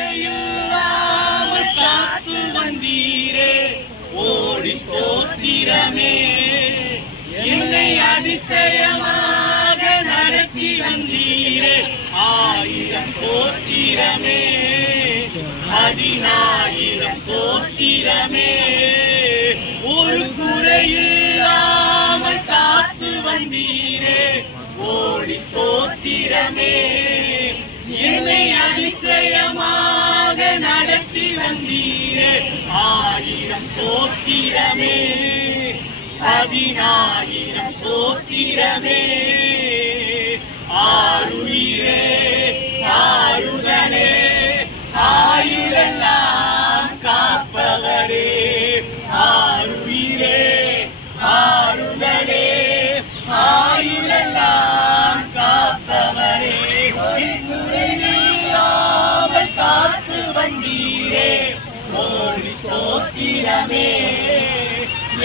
குறையில்லாமல் காத்து வந்தீரே ஓடி ஸ்தோத்திரமே. என்னை அதிசயமாக நடத்தி வந்தீரே 1000 ஸ்தோத்திரமே. 10000 ஸ்தோத்திரமே. ஒரு குறையில்லாமல் காத்து வந்தீரே ஓடி ஸ்தோத்திரமே. என்னை அதிசயமாக நடத்தி வந்தீரே 1000 ஸ்தோத்திரமே. 10000 ஸ்தோத்திரமே. ஆருயிரே ஆறுதலே ஆயுளெல்லாம் காப்பவரே. ஆருயிரே ஆறுதலே ஆயுளெல்லாம் காப்பவரே. குறையில்லாமல் காத்து வந்தீரே ஓடி ஸ்தோத்திரமே.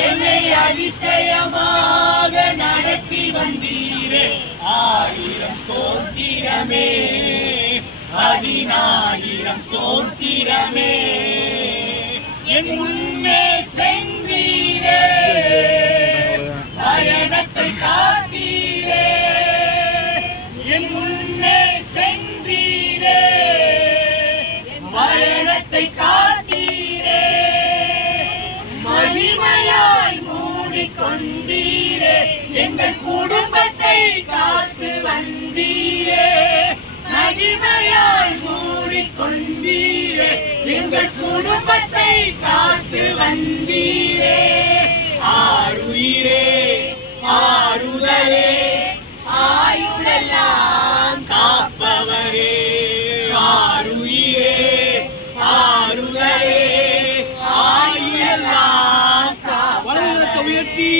என்னை அதிசயமாக நடத்தி வந்தீரே 1000 ஸ்தோத்திரமே. 10000 ஸ்தோத்திரமே. என் முன்னே சென்றீரே பயணத்தை காத்தீரே. என் முன்னே சென்றீரே பயணத்தை காத்தீரே. மகிமையாய் மூடிக்கொண்டீரே எங்கள் குடும்பத்தை காத்து வந்தீரே. மகிமையாய் மூடிக்கொண்டீரே எங்கள் குடும்பத்தை காத்து வந்தீரே. ஆருயிரே ஆறுதலே ஆயுளெல்லாம் காப்பவரே. ஆருயிரே ஆறுதலே ஆயுளெல்லாம் காப்பவரே. உயர்த்தி